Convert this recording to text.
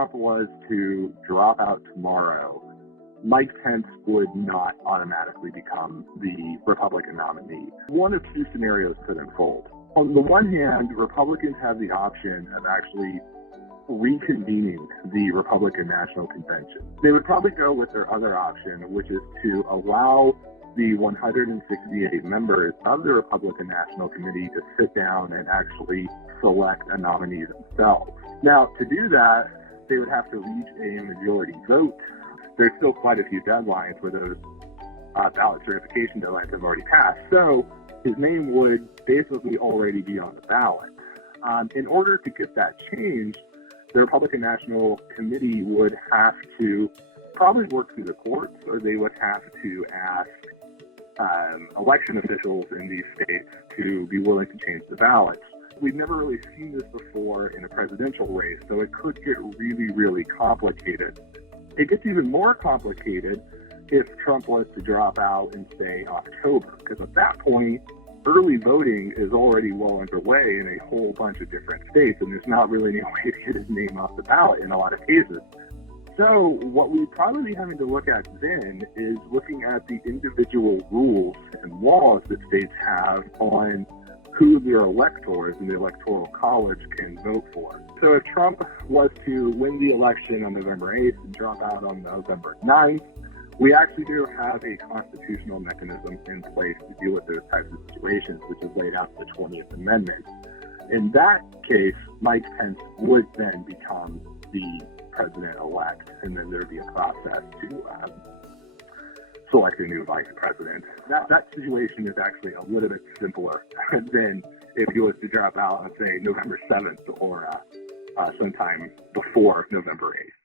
Trump was to drop out tomorrow, Mike Pence would not automatically become the Republican nominee. One of two scenarios could unfold. On the one hand, Republicans have the option of actually reconvening the Republican National Convention. They would probably go with their other option, which is to allow the 168 members of the Republican National Committee to sit down and actually select a nominee themselves. Now, to do that, they would have to reach a majority vote. There's still quite a few deadlines where those ballot certification deadlines have already passed. So his name would basically already be on the ballot. In order to get that changed, the Republican National Committee would have to probably work through the courts, or they would have to ask election officials in these states to be willing to change the ballots. We've never really seen this before in a presidential race, so it could get really, really complicated. It gets even more complicated if Trump was to drop out in, say, October, because at that point, early voting is already well underway in a whole bunch of different states, and there's not really any way to get his name off the ballot in a lot of cases. So what we'd probably be having to look at then is looking at the individual rules and laws that states have on who their electors in the Electoral College can vote for. So if Trump was to win the election on November 8th and drop out on November 9th, we actually do have a constitutional mechanism in place to deal with those types of situations, which is laid out in the 20th Amendment. In that case, Mike Pence would then become the president-elect, and then there would be a process to select a new vice president. That situation is actually a little bit simpler than if he was to drop out on, say, November 7th or sometime before November 8th.